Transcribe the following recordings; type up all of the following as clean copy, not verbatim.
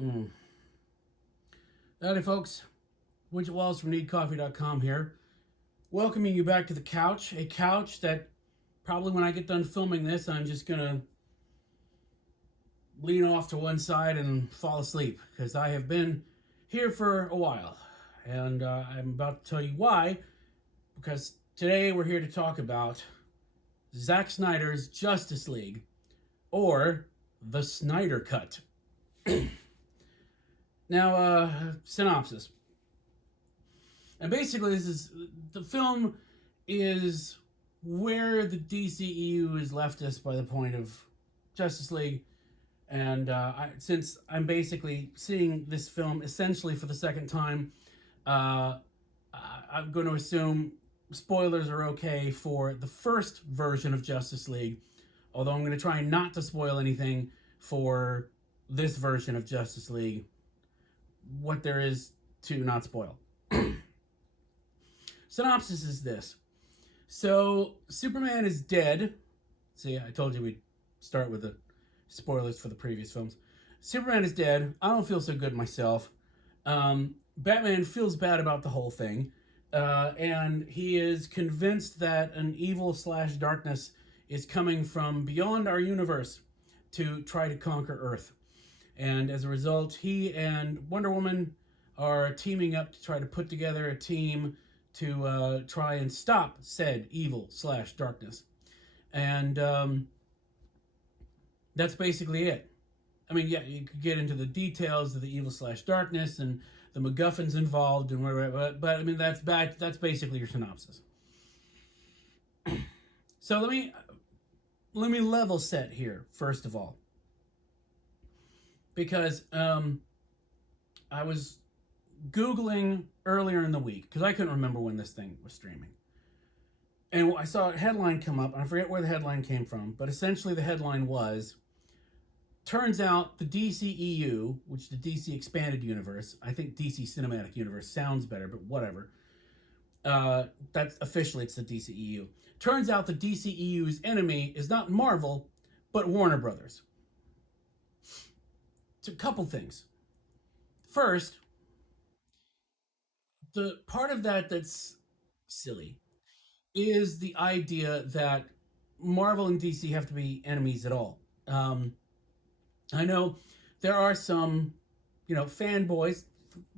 Mm. Howdy, folks. Widgett Walls from needcoffee.com here. Welcoming you back to the couch. A couch that probably when I get done filming this, I'm just going to lean off to one side and fall asleep because I have been here for a while. And I'm about to tell you why. Because today we're here to talk about Zack Snyder's Justice League, or the Snyder Cut. Now, synopsis. And basically, the film is where the DCEU has left us by the point of Justice League. And since I'm basically seeing this film essentially for the second time, I'm going to assume spoilers are okay for the first version of Justice League, although I'm going to try not to spoil anything for this version of Justice League, what there is to not spoil. Synopsis is this. So, Superman is dead. See, I told you we'd start with the spoilers for the previous films. Superman is dead. I don't feel so good myself. Batman feels bad about the whole thing. And he is convinced that an evil/darkness is coming from beyond our universe to try to conquer Earth. And as a result, he and Wonder Woman are teaming up to try to put together a team to try and stop said evil/darkness. And that's basically it. I mean, yeah, you could get into the details of the evil/darkness and the MacGuffins involved and whatever, but I mean, that's basically your synopsis. So let me level set here, first of all. Because I was Googling earlier in the week, because I couldn't remember when this thing was streaming. And I saw a headline come up, and I forget where the headline came from, but essentially the headline was, turns out the DCEU, which is the DC Expanded Universe, I think DC Cinematic Universe sounds better, but whatever. That's officially, it's the DCEU. Turns out the DCEU's enemy is not Marvel, but Warner Brothers. A couple things. First, the part of that that's silly is the idea that Marvel and DC have to be enemies at all. I know there are some, fanboys,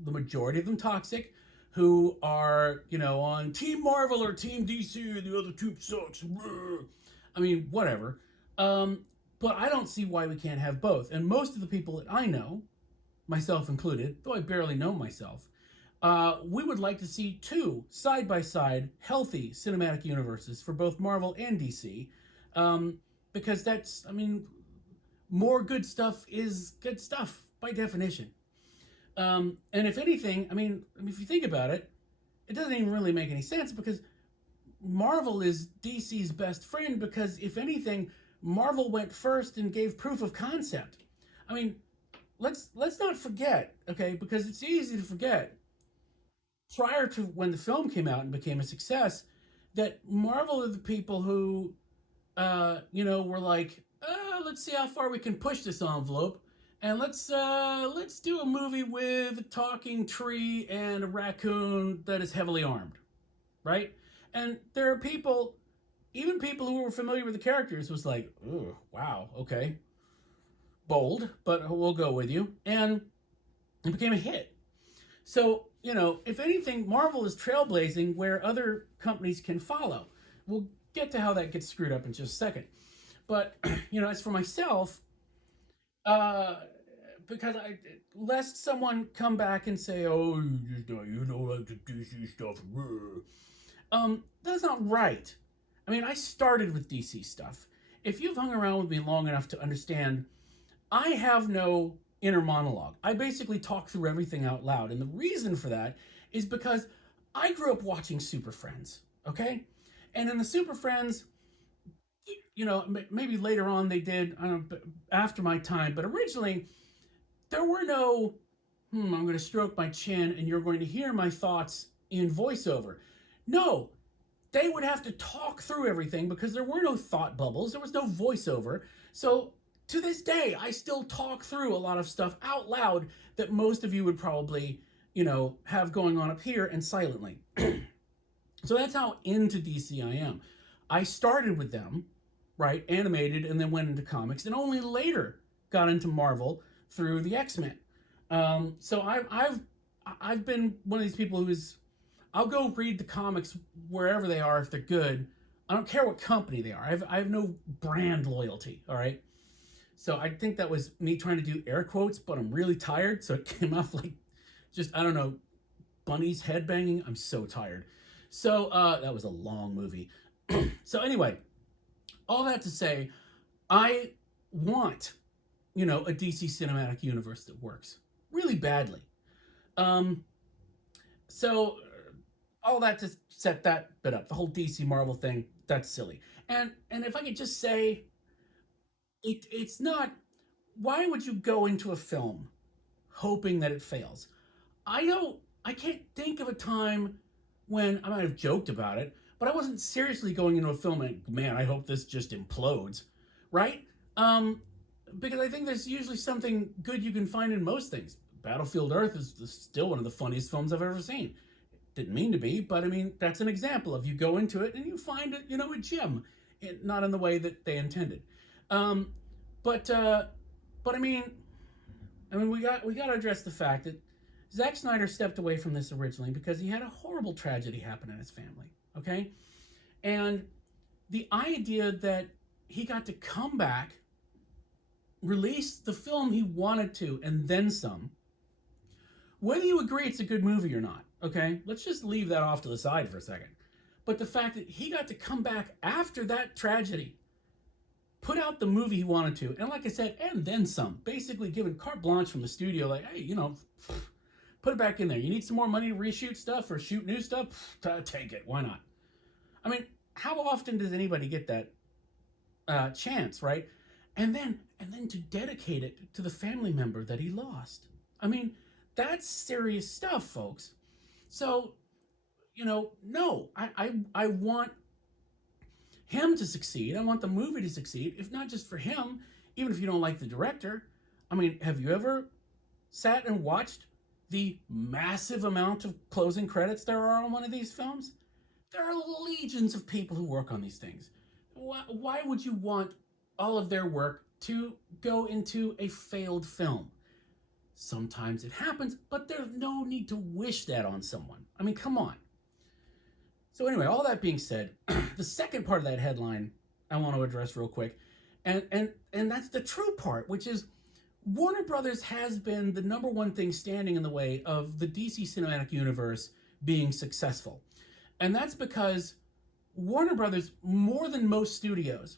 the majority of them toxic, who are, on Team Marvel or Team DC, and the other team sucks. I mean, whatever. But I don't see why we can't have both. And most of the people that I know, myself included, though I barely know myself, we would like to see two side-by-side healthy cinematic universes for both Marvel and DC. Because that's, more good stuff is good stuff by definition. And if anything, if you think about it, it doesn't even really make any sense because Marvel is DC's best friend because if anything, Marvel went first and gave proof of concept. Let's not forget, okay, because it's easy to forget. Prior to when the film came out and became a success, that Marvel are the people who, were like, let's see how far we can push this envelope, and let's do a movie with a talking tree and a raccoon that is heavily armed, right? And there are people. Even people who were familiar with the characters was like, oh, wow, okay. Bold, but we'll go with you. And it became a hit. So, if anything, Marvel is trailblazing where other companies can follow. We'll get to how that gets screwed up in just a second. But, as for myself, because lest someone come back and say, oh, you know like the DC stuff. That's not right. I started with DC stuff. If you've hung around with me long enough to understand, I have no inner monologue. I basically talk through everything out loud. And the reason for that is because I grew up watching Super Friends, okay? And in the Super Friends, maybe later on they did, I don't know, after my time, but originally there were no, I'm going to stroke my chin and you're going to hear my thoughts in voiceover. No, they would have to talk through everything because there were no thought bubbles. There was no voiceover. So to this day, I still talk through a lot of stuff out loud that most of you would probably, have going on up here and silently. So that's how into DC I am. I started with them, right, animated, and then went into comics, and only later got into Marvel through the X-Men. So I've been one of these people who's I'll go read the comics wherever they are if they're good. I don't care what company they are. I have no brand loyalty. All right. So I think that was me trying to do air quotes, but I'm really tired, so it came off like just I don't know, bunnies headbanging. I'm so tired. So that was a long movie. So anyway, all that to say, I want a DC cinematic universe that works really badly. Um, so all that to set that bit up, the whole DC Marvel thing, that's silly. And if I could just say, it's not. Why would you go into a film hoping that it fails? I don't. I can't think of a time when I might have joked about it, but I wasn't seriously going into a film and man, I hope this just implodes, right? Because I think there's usually something good you can find in most things. Battlefield Earth is still one of the funniest films I've ever seen. Didn't mean to be, but I mean that's an example of you go into it and you find it, a gem, not in the way that they intended. Um, but I mean, we got to address the fact that Zack Snyder stepped away from this originally because he had a horrible tragedy happen in his family. Okay, and the idea that he got to come back, release the film he wanted to, and then some. Whether you agree it's a good movie or not, okay, let's just leave that off to the side for a second. But the fact that he got to come back after that tragedy, put out the movie he wanted to, and like I said, and then some, basically given carte blanche from the studio, like, hey, put it back in there. You need some more money to reshoot stuff or shoot new stuff? Take it. Why not? I mean, how often does anybody get that chance, right? And then to dedicate it to the family member that he lost. I mean, that's serious stuff, folks. So, no, I want him to succeed. I want the movie to succeed, if not just for him, even if you don't like the director. I mean, have you ever sat and watched the massive amount of closing credits there are on one of these films? There are legions of people who work on these things. Why would you want all of their work to go into a failed film? Sometimes it happens, but there's no need to wish that on someone. I mean, come on. So anyway, all that being said, the second part of that headline I want to address real quick, and that's the true part, which is Warner Brothers has been the number one thing standing in the way of the DC Cinematic Universe being successful. And that's because Warner Brothers, more than most studios,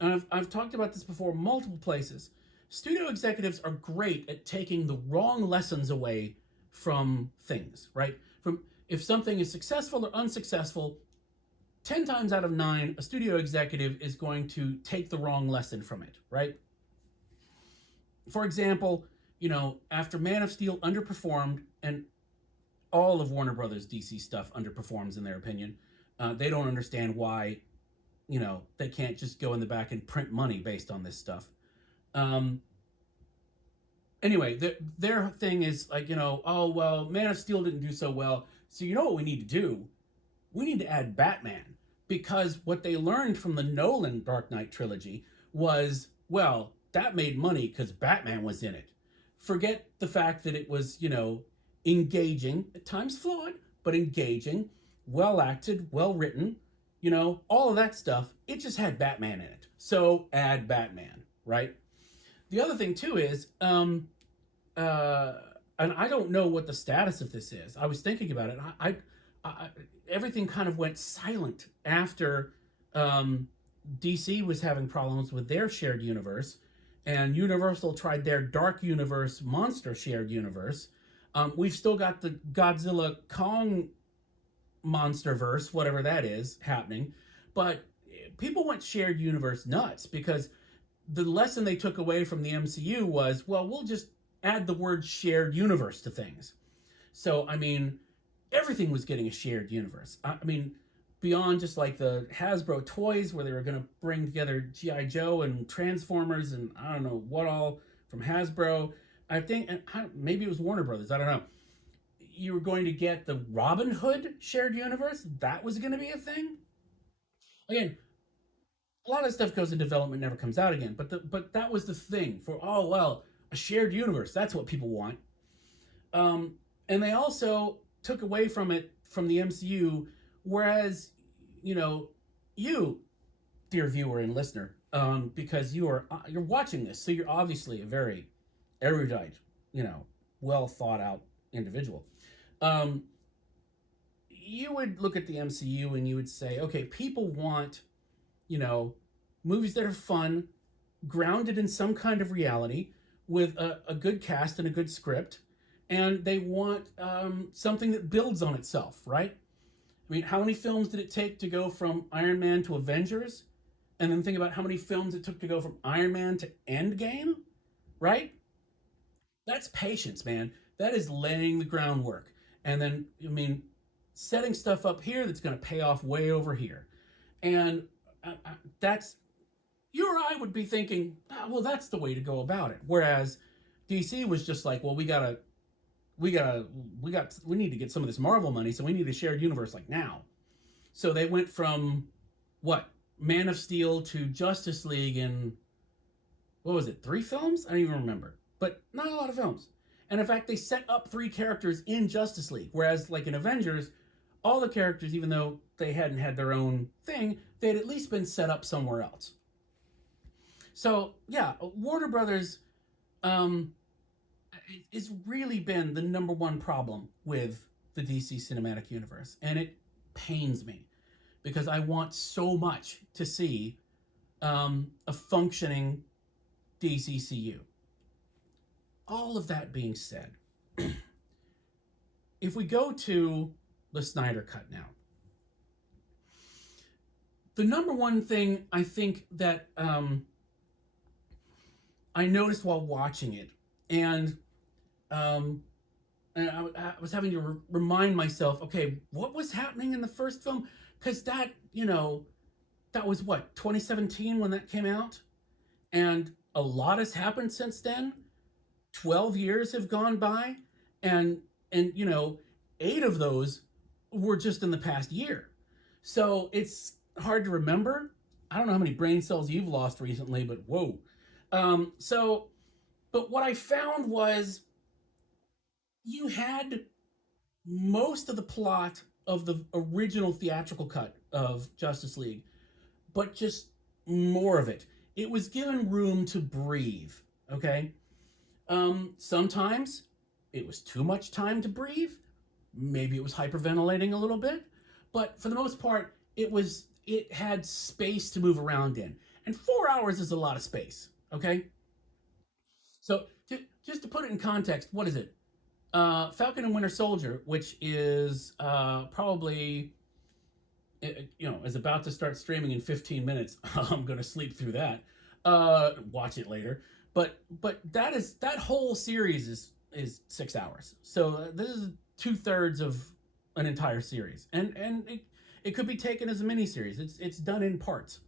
and I've talked about this before multiple places, studio executives are great at taking the wrong lessons away from things, right? From if something is successful or unsuccessful, 10 times out of 9, a studio executive is going to take the wrong lesson from it, right? For example, after Man of Steel underperformed, and all of Warner Brothers DC stuff underperforms in their opinion, they don't understand why, they can't just go in the back and print money based on this stuff. Anyway, their thing is like, oh, well, Man of Steel didn't do so well. So you know what we need to do? We need to add Batman. Because what they learned from the Nolan Dark Knight trilogy was, well, that made money because Batman was in it. Forget the fact that it was, engaging, at times flawed, but engaging, well acted, well written, all of that stuff. It just had Batman in it. So add Batman, right? The other thing too is, and I don't know what the status of this is. I was thinking about it. I everything kind of went silent after DC was having problems with their shared universe, and Universal tried their Dark Universe monster shared universe. We've still got the Godzilla Kong monsterverse, whatever that is, happening, but people went shared universe nuts because the lesson they took away from the MCU was, well, we'll just add the word shared universe to things. So, I mean, everything was getting a shared universe. I mean, beyond just like the Hasbro toys where they were going to bring together GI Joe and Transformers and I don't know what all from Hasbro. I think and maybe it was Warner Brothers. I don't know. You were going to get the Robin Hood shared universe. That was going to be a thing. Again, a lot of stuff goes in development, never comes out again. But that was the thing for oh well, a shared universe. That's what people want. And they also took away from it from the MCU, whereas you know you, dear viewer and listener, because you're watching this, so you're obviously a very erudite, well thought out individual. Um, you would look at the MCU and you would say, okay, people want you know, movies that are fun, grounded in some kind of reality, with a good cast and a good script, and they want something that builds on itself, right? I mean, how many films did it take to go from Iron Man to Avengers? And then think about how many films it took to go from Iron Man to Endgame, right? That's patience, man. That is laying the groundwork. And then, I mean, setting stuff up here that's going to pay off way over here. And that's you or I would be thinking, well, that's the way to go about it. Whereas DC was just like, well, we need to get some of this Marvel money, so we need a shared universe like now. So they went from what Man of Steel to Justice League in what was it, 3 films? I don't even remember, but not a lot of films. And in fact, they set up 3 characters in Justice League, whereas like in Avengers, all the characters, even though they hadn't had their own thing, they had at least been set up somewhere else. So yeah, Warner Brothers um, it's really been the number one problem with the DC cinematic universe, and it pains me because I want so much to see a functioning DCCU. All of that being said, if we go to the Snyder Cut now, the number one thing I think that I noticed while watching it, and um, I was having to remind myself, okay, what was happening in the first film? Because that was what 2017 when that came out, and a lot has happened since then. 12 years have gone by, and 8 of those were just in the past year. So it's hard to remember. I don't know how many brain cells you've lost recently, but whoa. So, but what I found was you had most of the plot of the original theatrical cut of Justice League, but just more of it. It was given room to breathe, okay? Sometimes it was too much time to breathe. Maybe it was hyperventilating a little bit, but for the most part, it had space to move around in. And 4 hours is a lot of space, okay? So just to put it in context, what is it? Falcon and Winter Soldier, which is probably is about to start streaming in 15 minutes. I'm gonna sleep through that. Watch it later. But that whole series is 6 hours. So this is 2/3 of an entire series, and it could be taken as a mini series. It's done in parts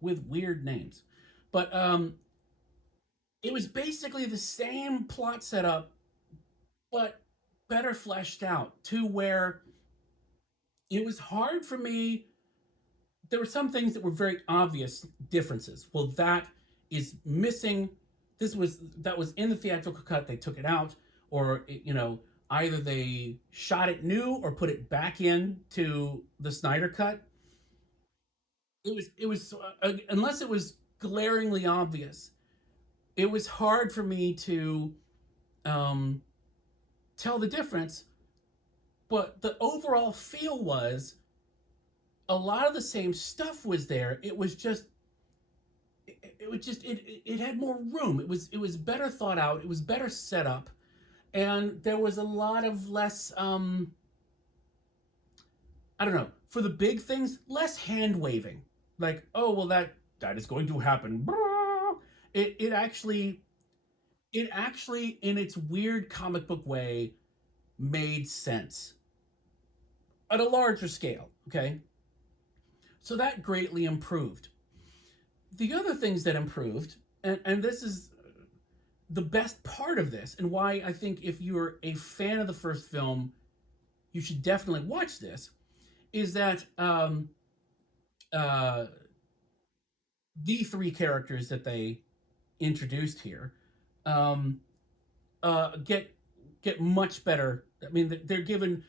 with weird names, but it was basically the same plot setup, but better fleshed out to where it was hard for me. There were some things that were very obvious differences. Well, that is missing. That was in the theatrical cut. They took it out, or either they shot it new or put it back in to the Snyder cut. It was unless it was glaringly obvious, it was hard for me to um, tell the difference. But the overall feel was a lot of the same stuff was there. It had more room. It was better thought out. It was better set up, and there was a lot of less I don't know, for the big things, less hand waving. Like, oh well, that is going to happen. It actually in its weird comic book way made sense at a larger scale. Okay, So that greatly improved. The other things that improved, and this is the best part of this, and why I think if you're a fan of the first film, you should definitely watch this, is that uh, the three characters that they introduced here um, get much better. I mean, they're given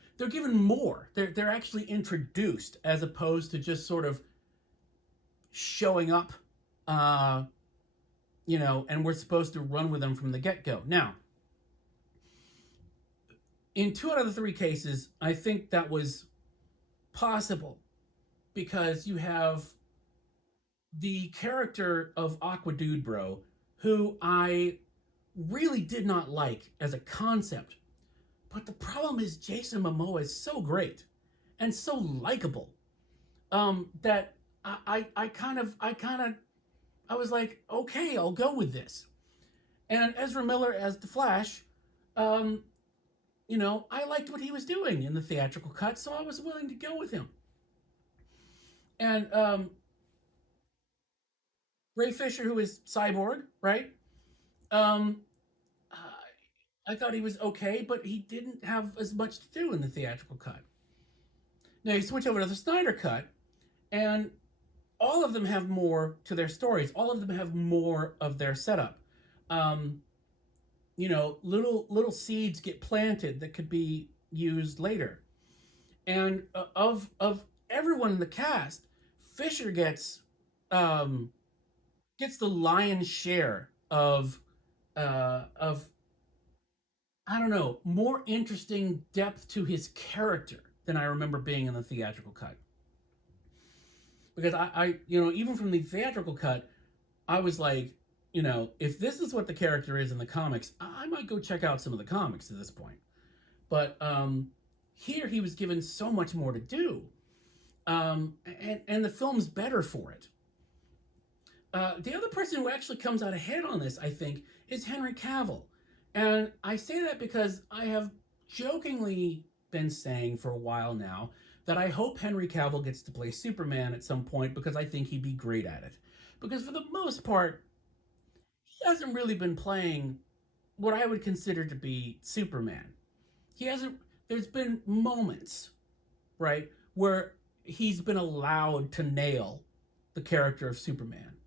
more. They're actually introduced as opposed to just sort of showing up, uh, and we're supposed to run with them from the get go. Now, in two out of the three cases, I think that was possible because you have the character of Aqua Dude Bro, who I really did not like as a concept. But the problem is Jason Momoa is so great and so likable that I was like, okay, I'll go with this. And Ezra Miller as the Flash, um, I liked what he was doing in the theatrical cut, so I was willing to go with him. And Ray Fisher, who is Cyborg, right? Um, I thought he was okay, but he didn't have as much to do in the theatrical cut. Now you switch over to the Snyder cut, and all of them have more to their stories. All of them have more of their setup. Um, little seeds get planted that could be used later. And of everyone in the cast, Fisher um, gets the lion's share of I don't know, more interesting depth to his character than I remember being in the theatrical cut. Because even from the theatrical cut, I was like, if this is what the character is in the comics, I might go check out some of the comics at this point. But here he was given so much more to do, and the film's better for it. The other person who actually comes out ahead on this, I think, is Henry Cavill. And I say that because I have jokingly been saying for a while now that I hope Henry Cavill gets to play Superman at some point because I think he'd be great at it. Because for the most part, he hasn't really been playing what I would consider to be Superman. He hasn't, there's been moments, right, where he's been allowed to nail the character of Superman.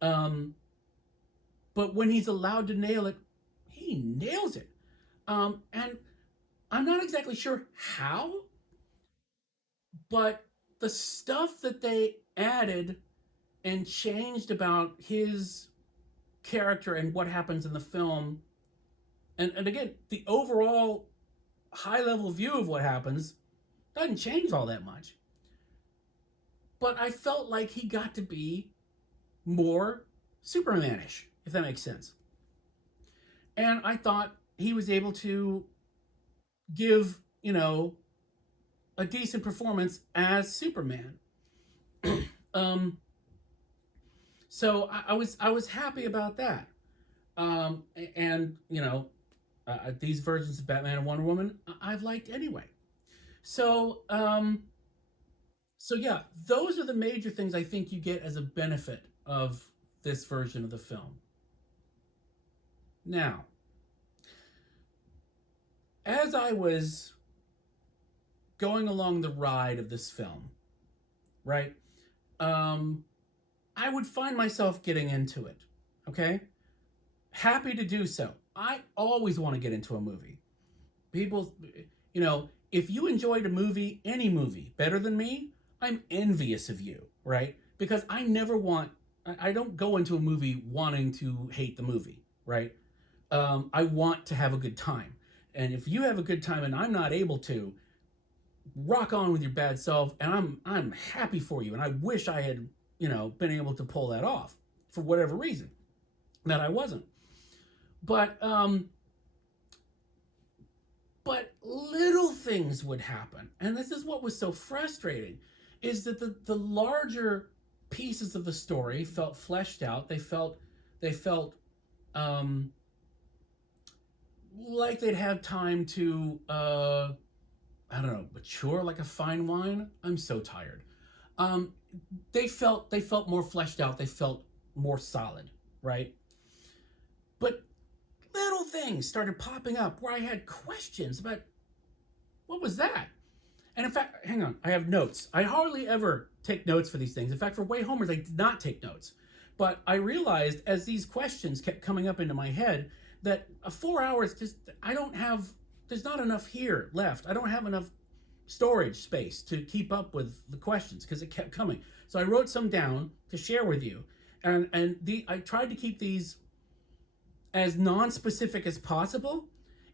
Um, but when he's allowed to nail it, he nails it. And I'm not exactly sure how, but the stuff that they added and changed about his character and what happens in the film, and again, the overall high level view of what happens doesn't change all that much. But I felt like he got to be more Supermanish, if that makes sense. And I thought he was able to give, a decent performance as Superman. um, so I was happy about that. And these versions of Batman and Wonder Woman I've liked anyway. So so yeah, those are the major things I think you get as a benefit of this version of the film. Now, as I was going along the ride of this film, right? Um, I would find myself getting into it. Okay, happy to do so. I always want to get into a movie. People, if you enjoyed a movie, any movie, better than me, I'm envious of you, right? Because I never want, I don't go into a movie wanting to hate the movie, right? I want to have a good time. And if you have a good time and I'm not able to, rock on with your bad self, and I'm happy for you. And I wish I had, been able to pull that off for whatever reason that I wasn't. But but little things would happen. And this is what was so frustrating, is that the larger pieces of the story felt fleshed out. They felt um like they'd have time to I don't know, mature like a fine wine. I'm so tired. they felt more fleshed out. They felt more solid, right? But little things started popping up where I had questions about what was that. And in fact, hang on, I have notes. I hardly ever take notes for these things. In fact, for Way Homers, I did not take notes. But I realized as these questions kept coming up into my head that 4 hours just I don't have. There's not enough here left. I don't have enough storage space to keep up with the questions because it kept coming. So I wrote some down to share with you, and I tried to keep these as non-specific as possible.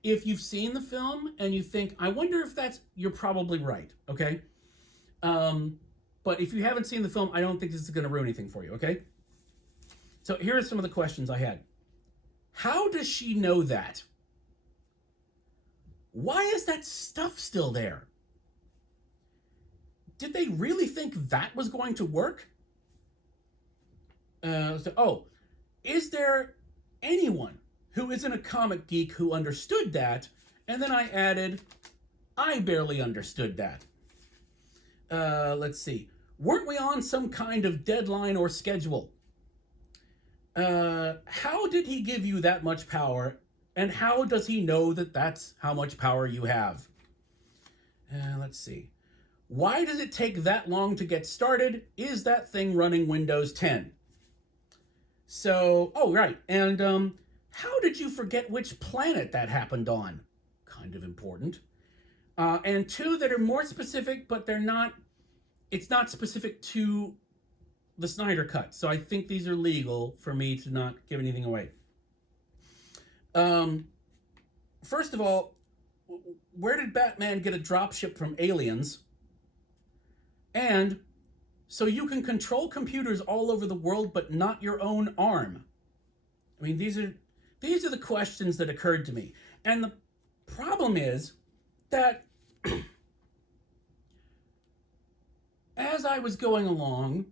If you've seen the film and you think, I wonder if that's, you're probably right. Okay. But if you haven't seen the film, I don't think this is going to ruin anything for you. Okay. So here are some of the questions I had. How does she know that? Why is that stuff still there? Did they really think that was going to work? Is there anyone who isn't a comic geek who understood that? And then I added, I barely understood that. Let's see. Weren't we on some kind of deadline or schedule? How did he give you that much power? And how does he know that that's how much power you have? Let's see. Why does it take that long to get started? Is that thing running Windows 10? So, oh, right. And how did you forget which planet that happened on? Kind of important. And two that are more specific, but it's not specific to the Snyder Cut. So I think these are legal for me to not give anything away. First of all, where did Batman get a dropship from aliens? And so you can control computers all over the world, but not your own arm. I mean, these are the questions that occurred to me. And the problem is that as I was going along,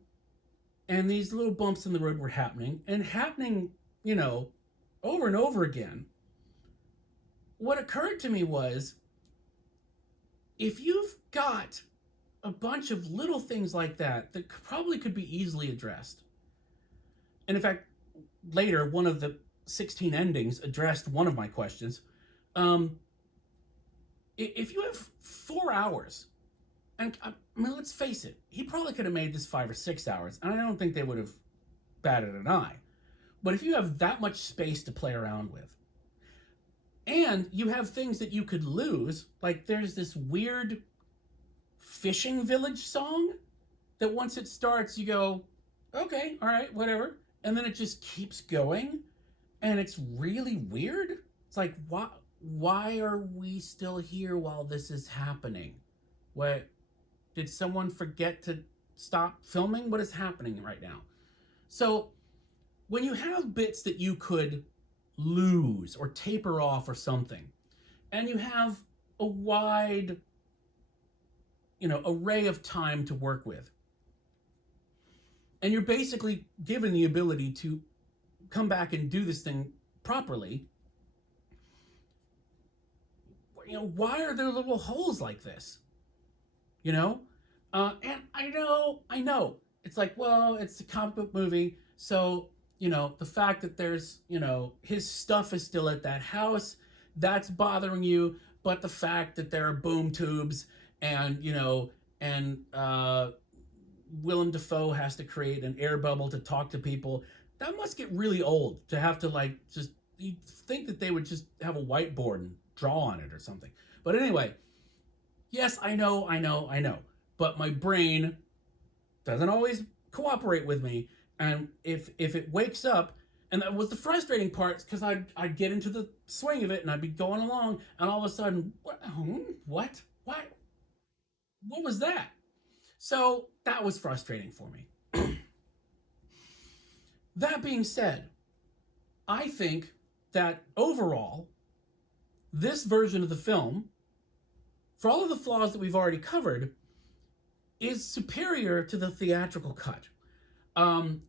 and these little bumps in the road were happening, over and over again, what occurred to me was, if you've got a bunch of little things like that probably could be easily addressed. And in fact, later, one of the 16 endings addressed one of my questions. If you have 4 hours, and I mean, let's face it, he probably could have made this 5 or 6 hours, and I don't think they would have batted an eye. But if you have that much space to play around with, and you have things that you could lose, like there's this weird fishing village song that once it starts, you go, okay, all right, whatever. And then it just keeps going, and it's really weird. It's like, why are we still here while this is happening? What, did someone forget to stop filming? What is happening right now? So when you have bits that you could lose or taper off or something, and you have a wide, array of time to work with, and you're basically given the ability to come back and do this thing properly, why are there little holes like this? And I know, it's like, well, it's a comic book movie, so, the fact that there's, his stuff is still at that house, that's bothering you, but the fact that there are boom tubes and, Willem Dafoe has to create an air bubble to talk to people, that must get really old to have to, you'd think that they would just have a whiteboard and draw on it or something. But anyway, yes, I know, but my brain doesn't always cooperate with me, and if it wakes up, and that was the frustrating part, because I'd get into the swing of it, and I'd be going along, and all of a sudden, what was that? So that was frustrating for me. That being said, I think that overall, this version of the film, for all of the flaws that we've already covered, is superior to the theatrical cut. And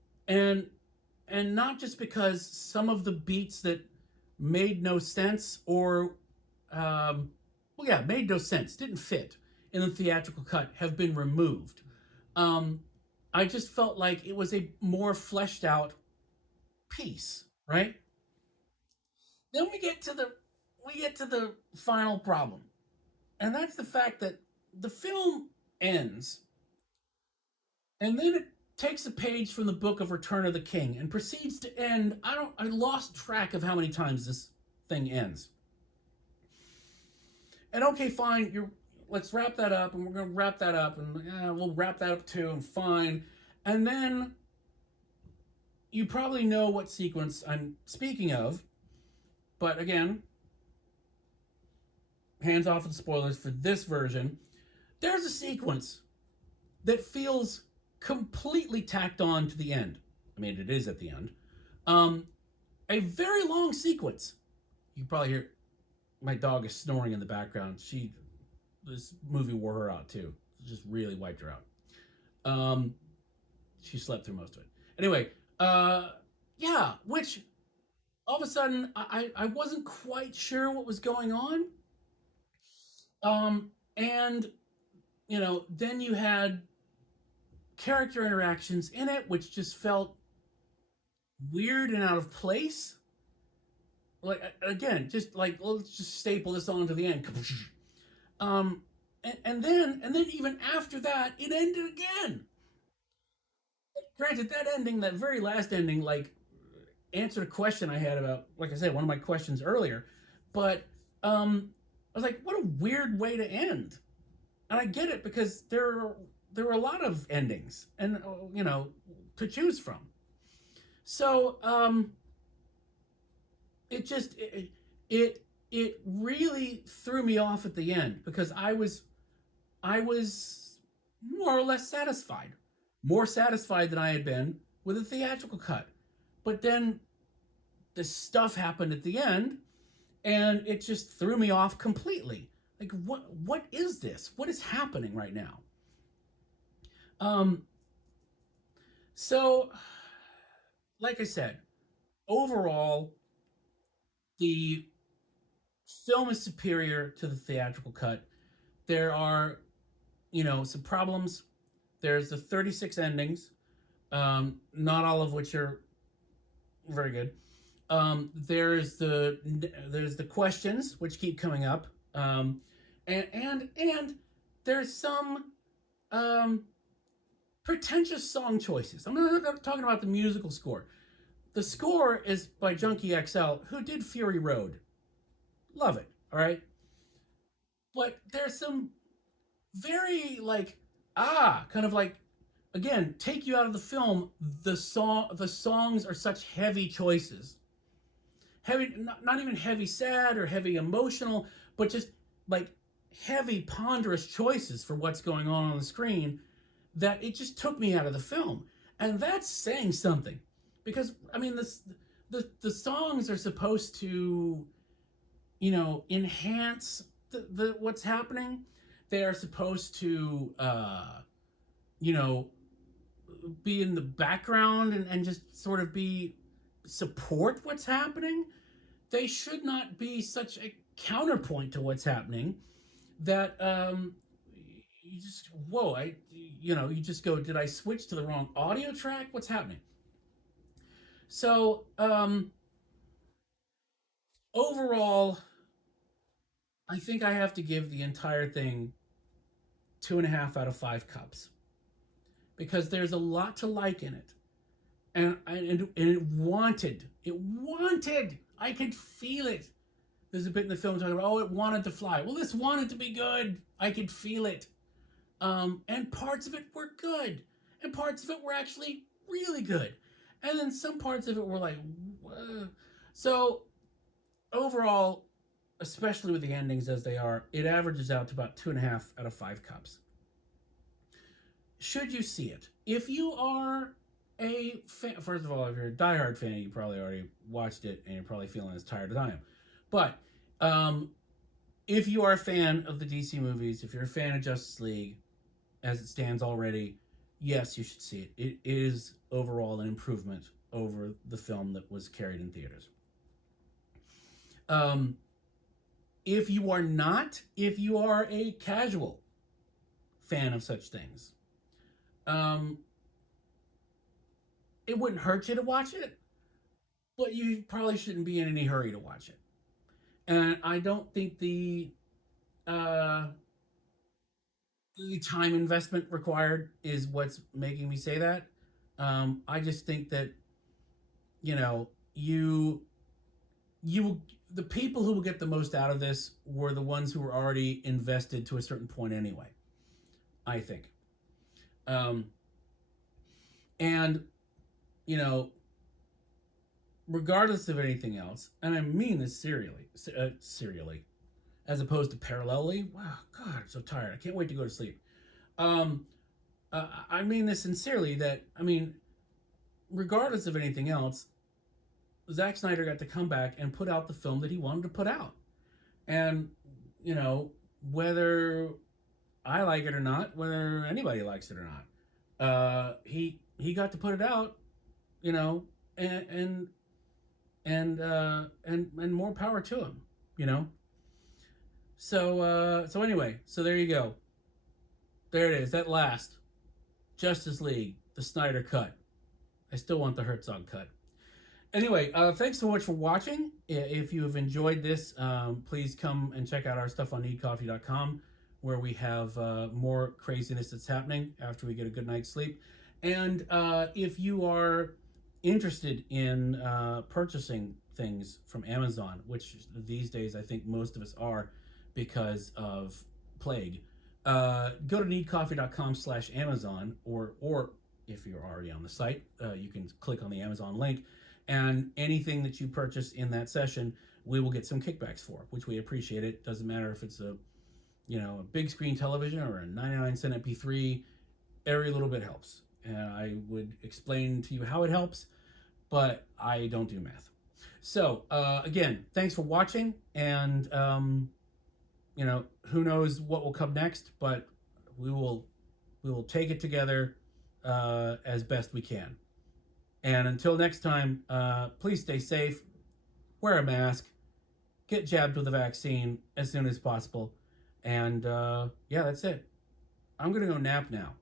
not just because some of the beats that made no sense made no sense, didn't fit in the theatrical cut, have been removed. I just felt like it was a more fleshed out piece, right? Then we get to the final problem, and that's the fact that the film ends, and then it takes a page from the book of Return of the King and proceeds to end. I lost track of how many times this thing ends. And okay, fine, you're let's wrap that up, and we're gonna wrap that up, and we'll wrap that up too, and fine. And then you probably know what sequence I'm speaking of, but again, hands off of the spoilers for this version. There's a sequence that feels completely tacked on to the end. I mean, it is at the end. Um, a very long sequence. You can probably hear my dog is snoring in the background. This movie wore her out too. It just really wiped her out. Um, she slept through most of it. Anyway, yeah, which all of a sudden I wasn't quite sure what was going on. And then you had character interactions in it, which just felt weird and out of place. Like again, just like let's just staple this on to the end. And then even after that, it ended again. Granted, that ending, that very last ending, like answered a question I had about, like I said, one of my questions earlier. But I was like, what a weird way to end. And I get it because there were a lot of endings, and to choose from. So it just it really threw me off at the end because I was more or less satisfied, more satisfied than I had been with a theatrical cut. But then this stuff happened at the end, and it just threw me off completely. Like what is this? What is happening right now? Um, so like I said, overall, the film is superior to the theatrical cut. There are, some problems. There's the 36 endings, not all of which are very good. There's the questions which keep coming up, and there's some um, pretentious song choices. I'm not talking about the musical score. The score is by Junkie XL, who did Fury Road. Love it. All right, but there's some very like kind of like again take you out of the film. The songs are such heavy choices, heavy, not even heavy sad or heavy emotional, but just like heavy ponderous choices for what's going on the screen, that it just took me out of the film. And that's saying something, because I mean the songs are supposed to enhance the what's happening. They are supposed to you know be in the background, and just sort of be support what's happening. They should not be such a counterpoint to what's happening that you just whoa I you just go, did I switch to the wrong audio track? What's happening? So overall, I think I have to give the entire thing 2.5 out of 5 cups, because there's a lot to like in it, and it wanted. I could feel it. There's a bit in the film talking about, oh, it wanted to fly. Well, this wanted to be good. I could feel it. And parts of it were good, and parts of it were actually really good, and then some parts of it were like, whoa. So overall, especially with the endings as they are, it averages out to about 2.5 out of 5 cups. Should you see it? If you are a fan, first of all, if you're a diehard fan, you probably already watched it and you're probably feeling as tired as I am. But if you are a fan of the DC movies, if you're a fan of Justice League as it stands already, yes, you should see it. It is overall an improvement over the film that was carried in theaters. Um, if you are not, if you are a casual fan of such things, um, it wouldn't hurt you to watch it, but you probably shouldn't be in any hurry to watch it. And I don't think uh, the time investment required is what's making me say that. I just think that you know you you the people who will get the most out of this were the ones who were already invested to a certain point anyway. I think, um, and you know, regardless of anything else, and I mean this serially, as opposed to parallelly. Wow, God, I'm so tired. I can't wait to go to sleep. Um, I mean this sincerely. That I mean, regardless of anything else, Zack Snyder got to come back and put out the film that he wanted to put out, and you know whether I like it or not, whether anybody likes it or not, he got to put it out, you know, and and more power to him, you know. So anyway, so there you go. There it is. That last Justice League, the Snyder cut. I still want the Herzog cut. Anyway, thanks so much for watching. If you have enjoyed this, please come and check out our stuff on needcoffee.com, where we have more craziness that's happening after we get a good night's sleep. And if you are interested in purchasing things from Amazon, which these days I think most of us are because of plague, go to needcoffee.com/Amazon, or if you're already on the site, you can click on the Amazon link, and anything that you purchase in that session, we will get some kickbacks for, which we appreciate. It doesn't matter if it's a a big screen television or a 99-cent MP3. Every little bit helps, and I would explain to you how it helps, but I don't do math. So again, thanks for watching, and who knows what will come next, but we will take it together as best we can. And until next time, please stay safe, wear a mask, get jabbed with a vaccine as soon as possible, and yeah, that's it. I'm gonna go nap now.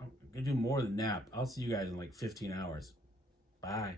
I'm gonna do more than nap. I'll see you guys in like 15 hours. Bye.